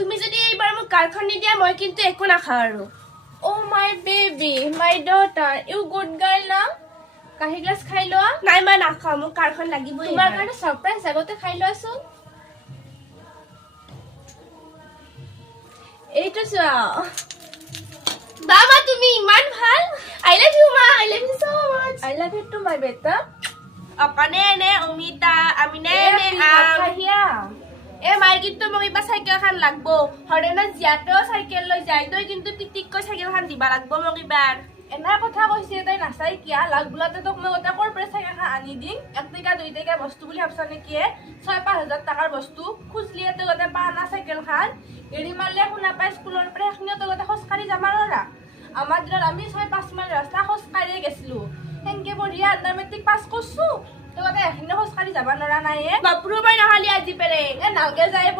তুমি যদি এইবাৰ মোক কাৰখন নিদিয়া মই কিন্তু একো নাখাওঁ আৰু Oh my baby, my daughter, you good girl না? কাহি গ্লাস খাই লোৱা। নাই মই নাখাওঁ, মোক কাৰখন লাগিবই। তোমাৰ কাৰণে সাৰপ্ৰাইজ আগতে খাই লোৱাচোন। এইটো চোৱা। বাবা তুমি ইমান ভাল। I love you মা, I love you so much. I love you too my beta. অকনে নে অমিতা আমি নে খাহিয়া। মাই কিন্তু মোক এইবাৰ চাইকেলখন লাগব। হৰেণত জিয়াতেও চাইকেল লৈ যায়, তই কিন্তু টিকটিককৈ চাইকেলখন দিবা লাগব মোক এইবাৰ। এনা কথা কৈছে তাই নাচাই কিয়া লাগ বোলাতে তোক মই গোটেই ক'ৰ পৰা চাইকেলখন আনি দিম। 1 টকা 2 টকা বস্তু বুলি ভাবছা নেকি? 6-5 হাজাৰ টকাৰ বস্তু খুজলিয়ে তই গোটেই পানা চাইকেলখন এৰি মাৰলে শুনা পাই স্কুলৰ পৰা এখনিও তই গোটেই খোজকাঢ়ি যাবা নোৱাৰা। আমাৰ দিনত আমি 6-5 মাইল ৰাস্তা খোজকাঢ়িয়ে গেছিলো। সেনকে বঢ়িয়া আণ্ডাৰ মেট্ৰিক পাছ কৰছো। তই গোটেই এখনিও খোজকাঢ়ি যাবা নোৱাৰা নাই। বাপৰু মই নহ'লে আজি পেৰে নালগে যায়